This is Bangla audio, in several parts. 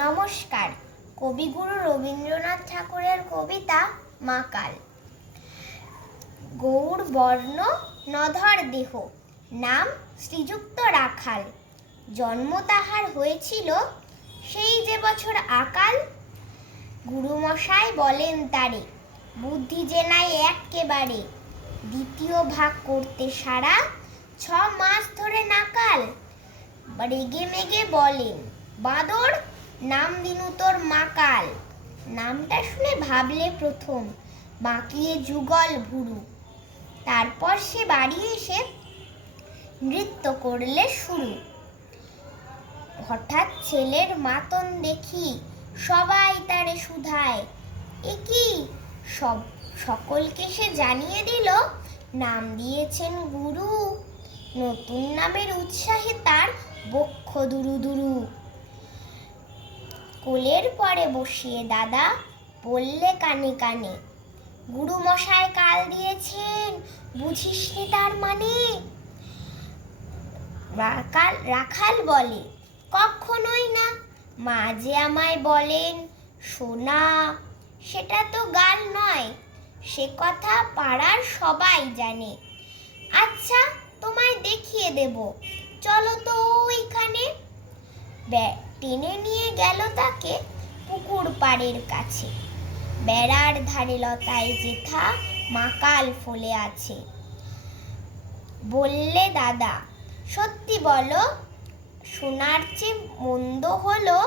নমস্কার। কবিগুরু রবীন্দ্রনাথ ঠাকুরের কবিতা মাকাল। গৌর বর্ণ নধর দেহ, নাম শ্রীযুক্ত রাখাল। জন্ম তাহার হয়েছিল সেই যে বছর আকাল। গুরুমশাই বলেন তারে, বুদ্ধি যে নাই এক্কেবারে। দ্বিতীয় ভাগ করতে সারা 6 মাস ধরে নাকাল। রেগে মেগে বলেন, বাঁদর, নাম দিনু তোর মাকাল। নামটা শুনে ভাবলে প্রথম, বাঁকিয়ে যুগল ভুরু। তারপর সে বাড়ি এসে নৃত্য করলে শুরু। হঠাৎ ছেলের মাতন দেখি সবাই তারে শুধায়, এ কি? সকলকে সে জানিয়ে দিল, নাম দিয়েছেন গুরু। নতুন নামের উৎসাহে তার বক্ষ দুরু দুরু। কোলের পরে বসিয়ে দাদা বললে কানে কানে, গুরু মশাই কাল দিয়েছেন, বুঝিসনি তার মানে? রাখাল বলে, কখনোই না। মা যে আমায় বলেন সোনা, সেটা তো গাল নয়, সে কথা পাড়ার সবাই জানে। আচ্ছা, তোমায় দেখিয়ে দেব, চলো তো ওইখানে। টেনে নিয়ে গেল তাকে পুকুর পাড়ের কাছে। বেড়ার ধারে লতায় যেথা মাকাল ফলে আছে। বললে দাদা, সত্যি বলো, শোনার চেয়ে মন্দ হলো?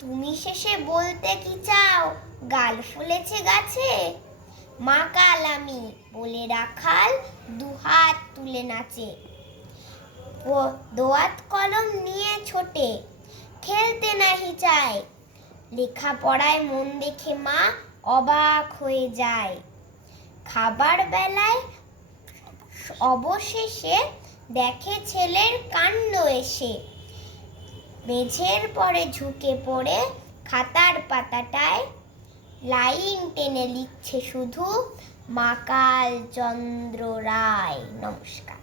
তুমি শেষে বলতে কি চাও, গাল ফুলেছে গাছে? মাকাল আমি, বলে রাখাল দুহাত তুলে নাচে। ও দোয়াত কলম নিয়ে ছোটে, খেলতে নাহি চায়। লেখাপড়ায় মন দেখে মা অবাক হয়ে যায়। খাবার বেলায় অবশেষে দেখে ছেলের কাণ্ড এসে। মেঝের পরে ঝুঁকে পড়ে খাতার পাতাটায় লাইন টেনে লিখছে শুধু, মাকাল চন্দ্র রায়। নমস্কার।